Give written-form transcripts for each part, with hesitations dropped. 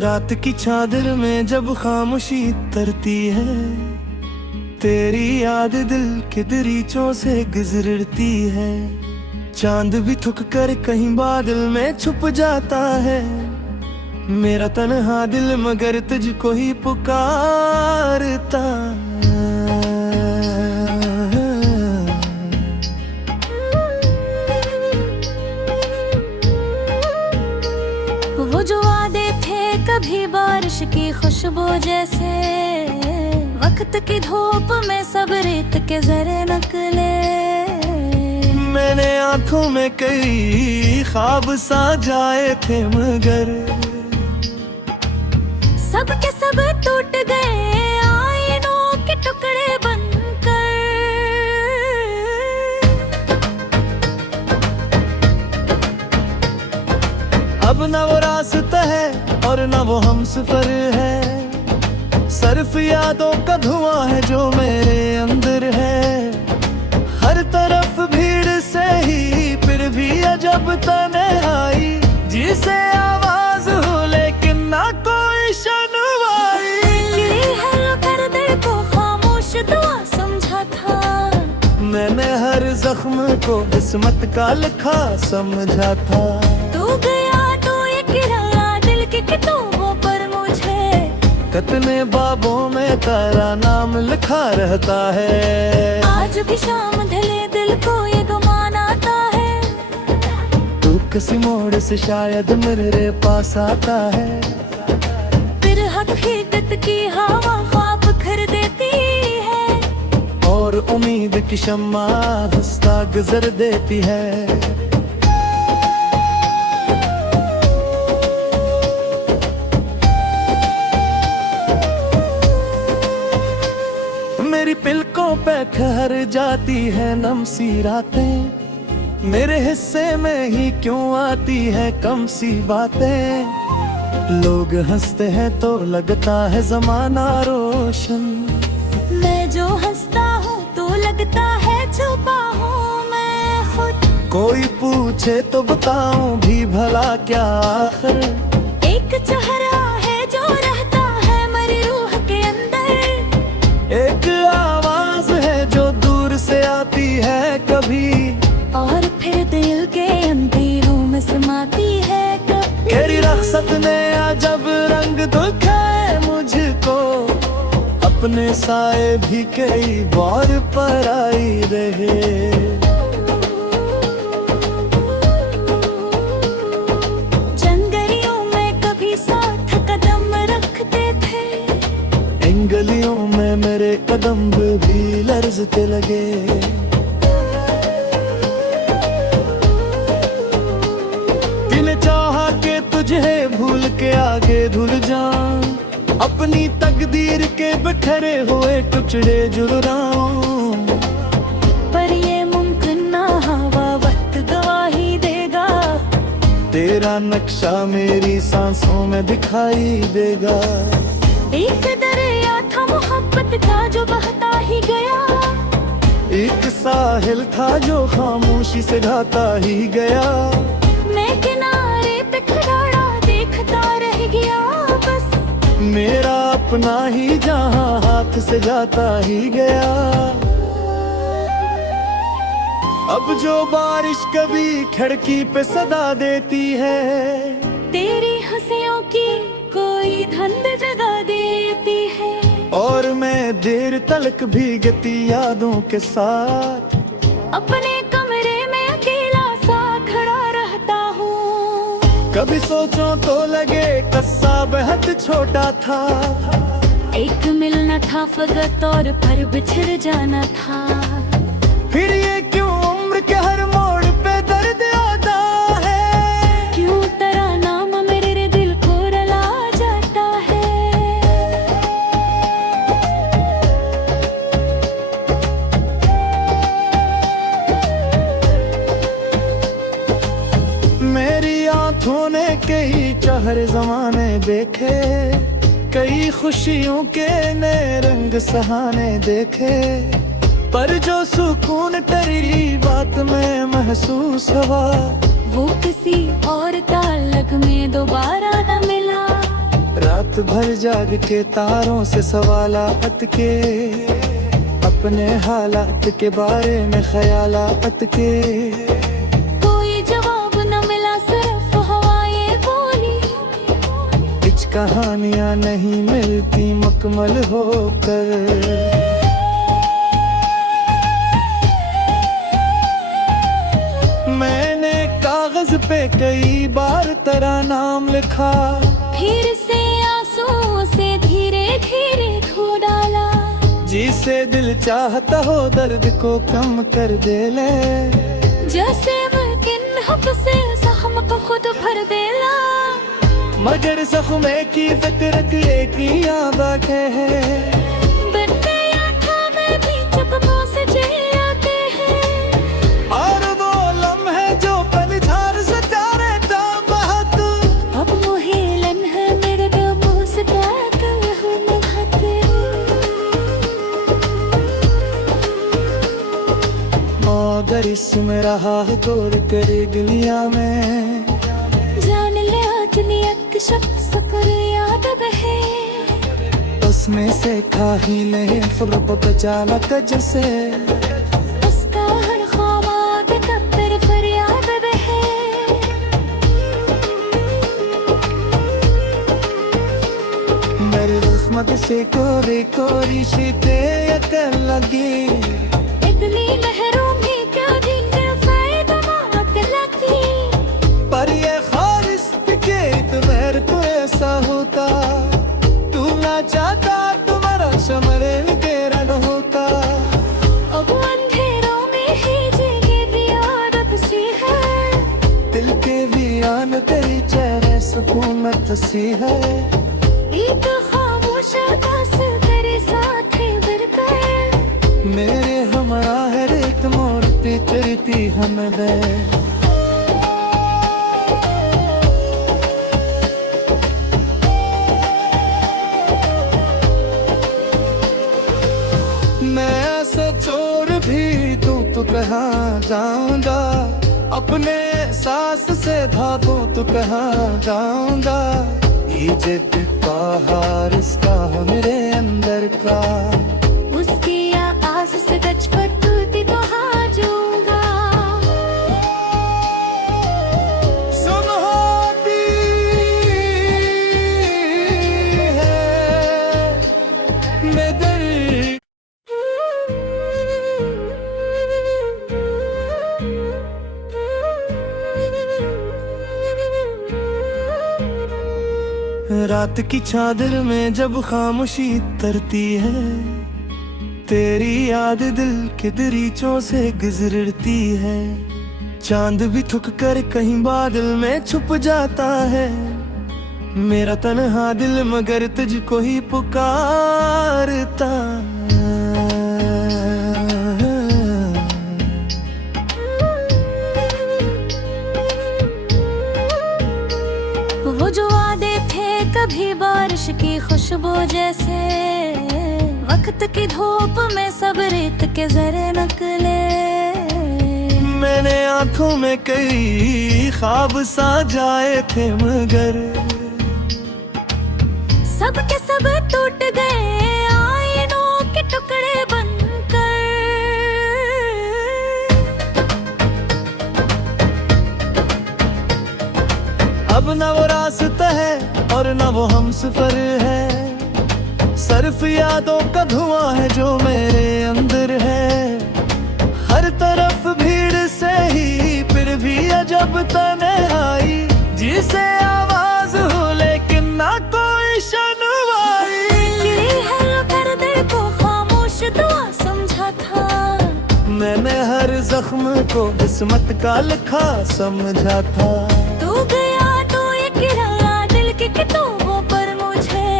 रात की चादर में जब खामोशी तरती है, तेरी याद दिल के दरीचों से गुजरती है। चांद भी थक कर कहीं बादल में छुप जाता है, मेरा तन्हा दिल मगर तुझको ही पुकारता। वो जो वादे थे कभी बारिश की खुशबू जैसे, वक्त की धूप में सब रेत के जरे नकले। मैंने आंखों में कई ख्वाब सजाए थे मगर सब के सब टूट गए आईनों के टुकड़े बनकर। अब ना वो रास्ता है और ना वो हमसफर है, सिर्फ यादों का धुआं है जो मेरे अंदर है। हर तरफ भीड़ से ही फिर भी अजब तन्हाई, जिसे आवाज हो लेकिन ना कोई सुनवाई। कर दिल को खामोश दुआ समझा था, मैंने हर जख्म को किस्मत का लिखा समझा था। तू गया तो ये गिरा दिल की किताबों पर मुझे, कितने बाबों में तेरा नाम लिखा रहता है। आज भी शाम ढले दिल को ये गुमान आता है, तू किसी मोड़ से शायद मेरे पास आता है। फिर हकीकत की हवा ख्वाब कर देती है, और उम्मीद की शम्मा हंसता गुजर देती है। मेरी पलकों पे ठहर जाती है नम सी रातें, मेरे हिस्से में ही क्यों आती है कम सी बातें। लोग हंसते हैं तो लगता है जमाना रोशन, मैं जो हंसता हूँ तो लगता है छुपा हूँ मैं खुद। कोई पूछे तो बताऊं भी भला क्या आखिर, एक चेहरा है जो रहता है मेरी रूह के अंदर, एक आवाज है जो दूर से आती है कभी, और फिर दिल के अंधेरों में समाती है कभी। तेरी रख्सत ने अजब रंग दिखाए मुझको, अपने साए भी कई बार पर आई रहे। जंगलियों में कभी साथ कदम रखते थे, इन गलियों में मेरे कदम भी लर्जते लगे। दिल चाहा के तुझे भूल के आगे धुल जाऊं, अपनी तकदीर के बिखरे हुए टुकड़े जुड़ाऊं। पर ये मुमकिन ना हवा वक्त गवाही देगा, तेरा नक्शा मेरी सांसों में दिखाई देगा। एक दरिया था मोहब्बत का जो बहता ही गया, एक साहिल था जो खामोशी से ढाता ही गया। मैं किनारे पे खड़ा देखता रह गया बस, मेरा अपना ही जहां हाथ से जाता ही गया। अब जो बारिश कभी खिड़की पे सदा देती है, तेरी हंसियों की कोई धुंध जगा देती है, और मैं देर तलक भीगती यादों के साथ अपने कमरे में अकेला सा खड़ा रहता हूँ। कभी सोचो तो लगे कस्सा बेहद छोटा था, एक मिलना था फकत और पर बिछड़ जाना था। फिर ये क्यों उम्र के हर मोड़ पे दर्द आता है, क्यों तेरा नाम मेरे दिल को रुला जाता है। मेरी आंखों ने कई चेहरे जमाने देखे, कई खुशियों के नए रंग सहाने देखे, पर जो सुकून तेरी बात में महसूस हुआ, वो किसी और ताल्लुक में दोबारा न मिला। रात भर जाग के तारों से सवालात के, अपने हालात के बारे में ख्यालात के। कोई जवाब न मिला, सिर्फ हवाएं बोली। कुछ कहानियां नहीं मिलती मुकम्मल होकर। मैंने कागज पे कई बार तेरा नाम लिखा, फिर से आंसुओं से धीरे धीरे धो डाला। जिसे दिल चाहता हो दर्द को कम कर दे ले, जैसे मुमकिन हक से जख्म को खुद भर देला। मगर जख्मे की फितरत एक ही याद है, बनते आँखों में भी जब मुँह से चले आते हैं। और वो लम्हे जो पलझार से तारे था बहुत, अब मुहेलन है मेरे मुँह से पाकर हम खाते। मगर इसमें रहा है दूर करे गलियां में, जान ले आज नियत शख्स पर याद बहे। उसमें से खा ही ले फुर बचाना कज से, उसका हर ख्वाब तब पर फरियाद बहे। मेरे किस्मत से कोरी कोरी शीते अकल लगी। इतनी महरूमी क्यों दिन फायदा मौत लगी। पर ये ख्वाहिश के तुम्हारे को ऐसा होता, तू ना चाहता तुम्हारा शमरे तेरा न होता। अब अंधेरों में ही जगे दिया सी है, दिल के भी आन तेरी चेहरे सुकूनत सी है। एक खामोश आकाश तेरे साथ ही बरकर। मेरे हमारा है रेत मोड़ती चलती हम दे। मैं ऐसा चोर भी दूं तो कहाँ जाऊंगा, अपने सांस से भागूं तो कहाँ जाऊंगा। ये जिद का हार इसका है मेरे अंदर का, उसकी आवाज से गच पर टूटी तो हाँ जाऊंगा। सुन होती है मैं दर्द। रात की चादर में जब खामोशी तरती है, तेरी याद दिल के दरीचों से गुजरती है। चांद भी थक कर कहीं बादल में छुप जाता है, मेरा तन्हा दिल मगर तुझको ही पुकारता। वो जो वादे थे कभी बारिश की खुशबू जैसे, वक्त की धूप में सब रेत के जरे नकले। मैंने आंखों में कई ख्वाब सजाए थे मगर सब के सब टूट गए आईनों के टुकड़े बनकर। अब न वो रास्ता है और न वो हमसफर है, सिर्फ यादों का धुआं है जो मेरे अंदर है। हर तरफ भीड़ से ही फिर भी अजब तन्हाई, जिसे आवाज हो लेकिन ना कोई सुनवाई। गिरी है कर दिल को खामोश दुआ समझा था, मैंने हर जख्म को किस्मत का लिखा समझा था। तू गया तो ये गिरा दिल की किताबों पर मुझे।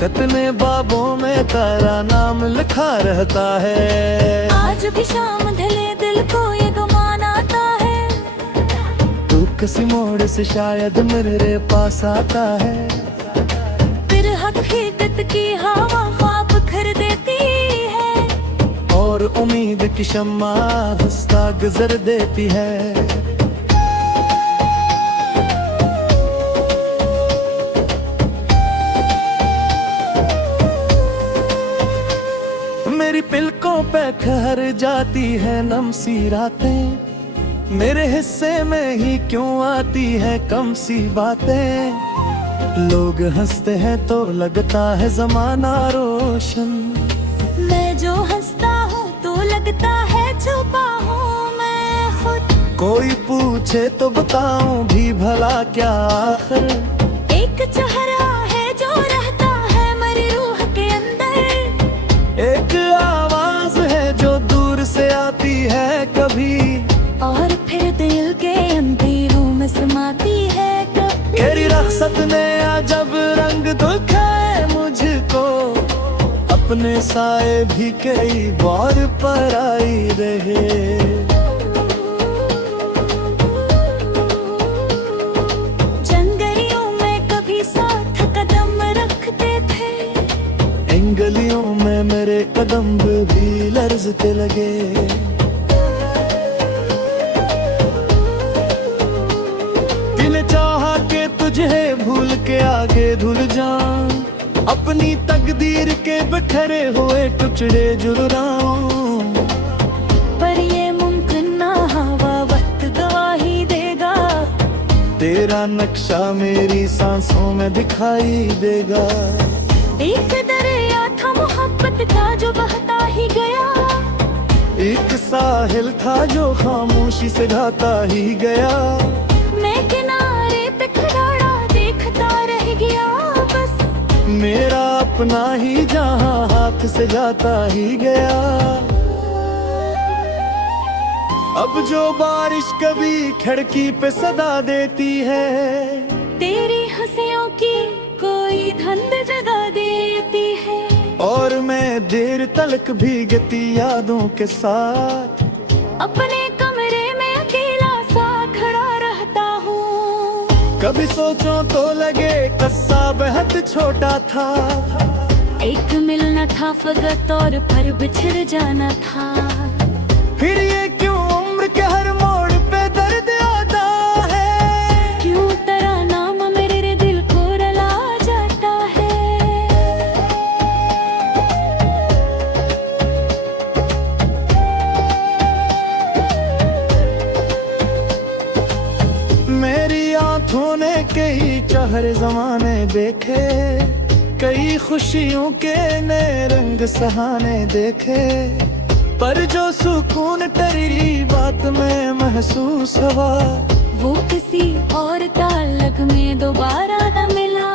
कितने बाबों में तेरा नाम लिखा रहता है। आज भी शाम ढले दिल को ये गुमान आता है, तू किसी मोड़ से शायद मेरे पास आता है। फिर हकीकत की हवा ख्वाब कर देती है, और उम्मीद की शम्मा हंसता गुजर देती है। मेरी पिलकों पे ठहर जाती है नम सी रातें, मेरे हिस्से में ही क्यों आती है कम सी बातें। लोग हंसते हैं तो लगता है जमाना रोशन, मैं जो हंसता हूँ तो लगता है छुपा हूँ मैं खुद। कोई पूछे तो बताऊं भी भला क्या आखिर, एक चेहरा है जो रहता है मेरी रूह के अंदर, एक आवाज है जो दूर से आती है कभी, और फिर दिल के अंधेरों में समाती है कभी। तेरी रख्सत ने अजब रंग दिखाए मुझको, अपने साए भी कई बार पर आई रहे। जंगलियों में कभी साथ कदम रखते थे, इन गलियों में मेरे कदम भी लर्जते लगे। दिल चाहा के तुझे भूल के आगे धुल जाऊं, अपनी तकदीर के बिखरे हुए टुकड़े जुड़ाऊं। पर ये मुमकिन ना हवा वक्त गवाही देगा, तेरा नक्शा मेरी सांसों में दिखाई देगा। एक दरिया था मोहब्बत का जो बहता ही गया, एक साहिल था जो खामोशी से ढाता ही गया। मैं किनारे पे खड़ा देखता रह गया बस, मेरा अपना ही जहां हाथ से जाता ही गया। अब जो बारिश कभी खिड़की पे सदा देती है, तेरी हंसियों की कोई धुंध जगा देती है, और मैं देर तलक भीगती यादों के साथ अपने कमरे में अकेला सा खड़ा रहता हूँ। कभी सोचो तो लगे कस्सा बेहद छोटा था, एक मिलना था फकत और पर बिछड़ जाना था। फिर ये क्यों उम्र के हर मोड़ पे दर्द आता है, क्यों तेरा नाम मेरे दिल को रुला जाता है। मेरी आंखों ने कई चेहरे जमाने देखे, कई खुशियों के नए रंग सहाने देखे, पर जो सुकून तेरी बात में महसूस हुआ, वो किसी और ताल्लुक में दोबारा न मिला।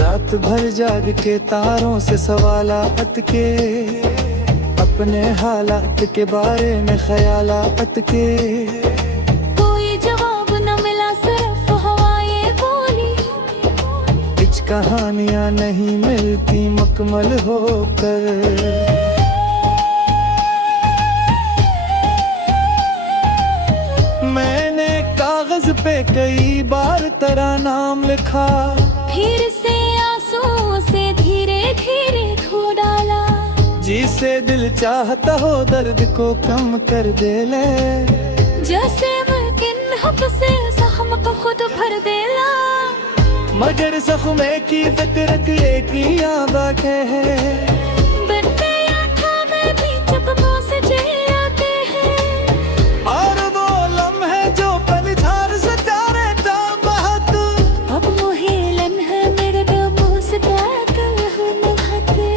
रात भर जाग के तारों से सवालात के, अपने हालात के बारे में ख्यालात के, कोई जवाब न मिला सिर्फ हवाएं बोली, कुछ कहानियां नहीं मिलती मुकम्मल होकर। मैंने कागज पे कई बार तेरा नाम लिखा, फिर से आंसुओं से धीरे धीरे धो डाला। जिसे दिल चाहता हो दर्द को कम कर दे ले, जैसे मुमकिन हक से जख्म को खुद भर देला, मगर जख्मे की फितरत एक ही याद है। बनते या था मैं भी जब मुँह से जे आते हैं, और वो लम्हे जो पलझार से तारे था बहुत, अब मुहेलन है मेरे दिल मुँह से पाकर हूँ निभाते।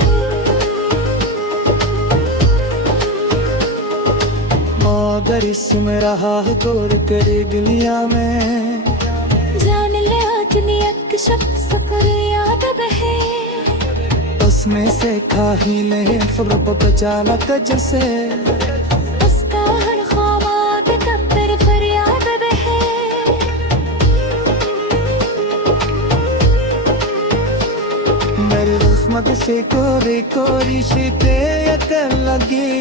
मगर इसमें रहा गोर करे दुनिया में, जान ले आज नियत के शख्स पर याद बहे, उसमें से खा ही ले खबर बचाना जैसे, उसका हर ख्वाब आगे तब तेरे फरियाद बहे। मेरे किस्मत से कोरी कोरी शीते यकन लगी,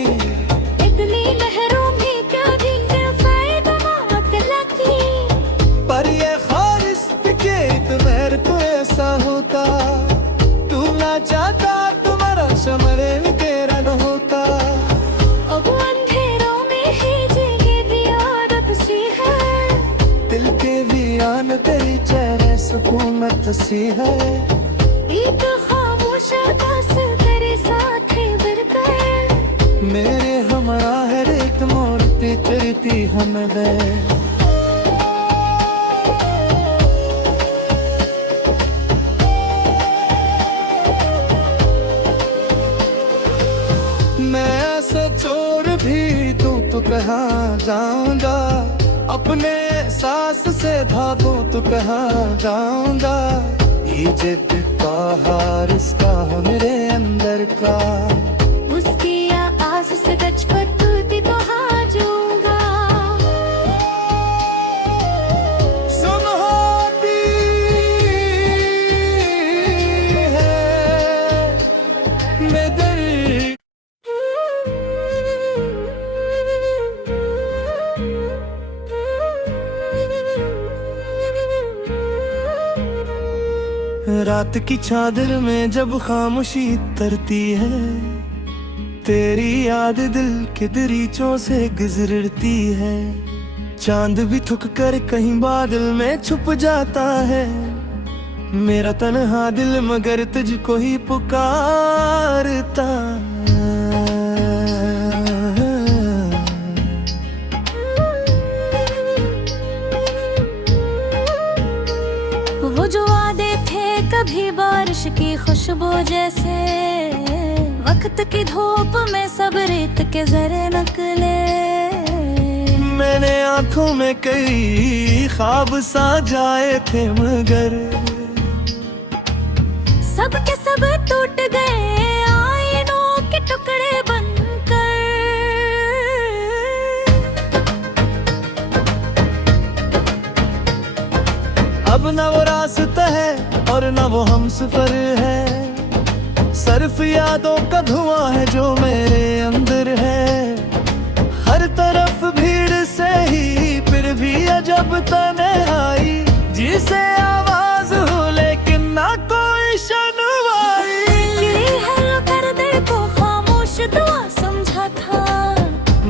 इतनी लहरों में क्या दिन फायदा मत लगी, पर ये ख्वाहिश के तुम्हारे को ऐसा होता, तू ना चाहता तुम्हारा शमरे भी तेरा न होता। अब अंधेरों में ही जगे दिया रब सी है, दिल के वीरान तेरी चेहरे सुकूनत सी है। एक खामोश आकाश तेरे साथ ही बरकर, आती है नजर। मैं ऐसा चोर भी तू तो कहाँ जाऊंगा, अपने सांस से भागूं तो कहाँ जाऊंगा। ये जिद का हार इसका है मेरे अंदर का, उसकी आस से गच पर टूटी तो हाँ जाऊंगा। सुन होती है बेदर्दी। रात की चादर में जब खामोशी तरती है, तेरी याद दिल के दरीचों से गुजरती है। चांद भी थक कर कहीं बादल में छुप जाता है, मेरा तन्हा दिल मगर तुझको ही पुकारता। वो जो वादे थे कभी बारिश की खुशबू जैसे, वक्त की धूप में सब रेत के जरे नकले। मैंने आंखों में कई ख्वाब सजाए थे मगर सब के सब टूट गए आईनों के टुकड़े बनकर। अब ना वो रास्ता है और ना वो हमसफर है, सिर्फ यादों का धुआं है जो मेरे अंदर है। हर तरफ भीड़ से ही फिर भी अजब तन्हाई, जिसे आवाज हो लेकिन ना कोई सुनवाई। गिरी है कर दिल को खामोश दुआ समझा था,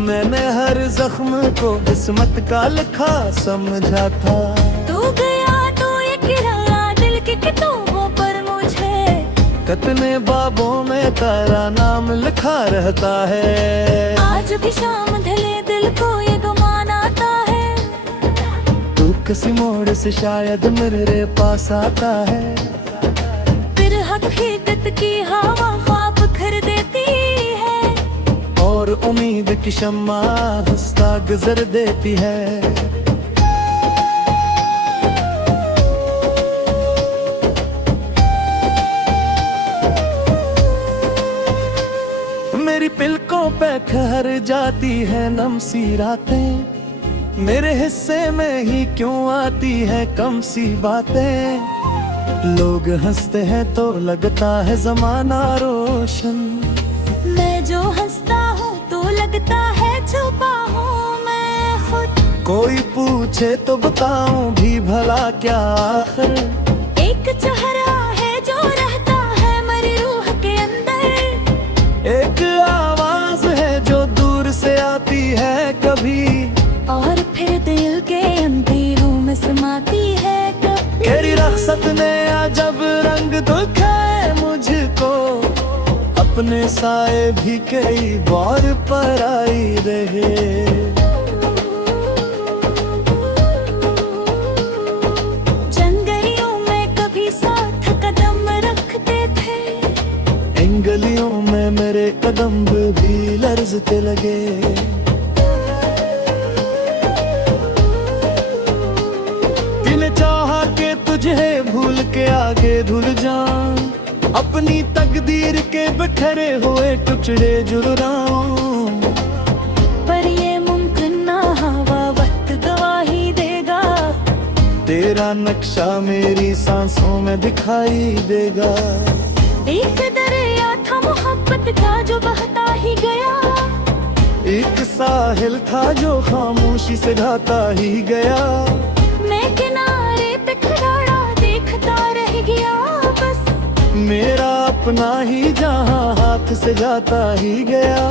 मैंने हर जख्म को किस्मत का लिखा समझा था। तू गया तो ये किराया दिल की किताबों पर मुझे, कितने बाबों में तेरा नाम लिखा रहता है। आज भी शाम ढले दिल को ये गुमान आता है, तू किसी मोड़ से शायद मेरे पास आता है। फिर हकीकत की हवा ख्वाब कर देती है, और उम्मीद की शम्मा हंसता गुजर देती है। मेरी पिलकों पे ठहर जाती है नम सी रातें, मेरे हिस्से में ही क्यों आती है कम सी बातें। लोग हंसते हैं तो लगता है जमाना रोशन, मैं जो हंसता हूँ तो लगता है छुपा हूँ मैं खुद। कोई पूछे तो बताऊं भी भला क्या आखिर, एक चेहरा है जो रहता है मेरी रूह के अंदर, एक आवाज है जो दूर से आती है कभी, और फिर दिल के अंधेरों में समाती है कभी। तेरी रख्सत ने अजब रंग दिखाए मुझको, अपने साए भी कई बार पर आई रहे। जंगलियों में कभी साथ कदम रखते थे, इन गलियों में मेरे कदम भी लर्जते लगे। दिल चाहा के तुझे भूल के आगे धुल जाऊं, अपनी तकदीर के बिखरे हुए टुकड़े जुड़ाऊं। पर ये मुमकिन ना हवा वक्त गवाही देगा, तेरा नक्शा मेरी सांसों में दिखाई देगा। एक दरिया था मोहब्बत का जो बहता ही गया, एक साहिल था जो खामोशी से ढाता ही गया। मैं किनारे पे खड़ा देखता रह गया बस, मेरा अपना ही जहां हाथ से जाता ही गया।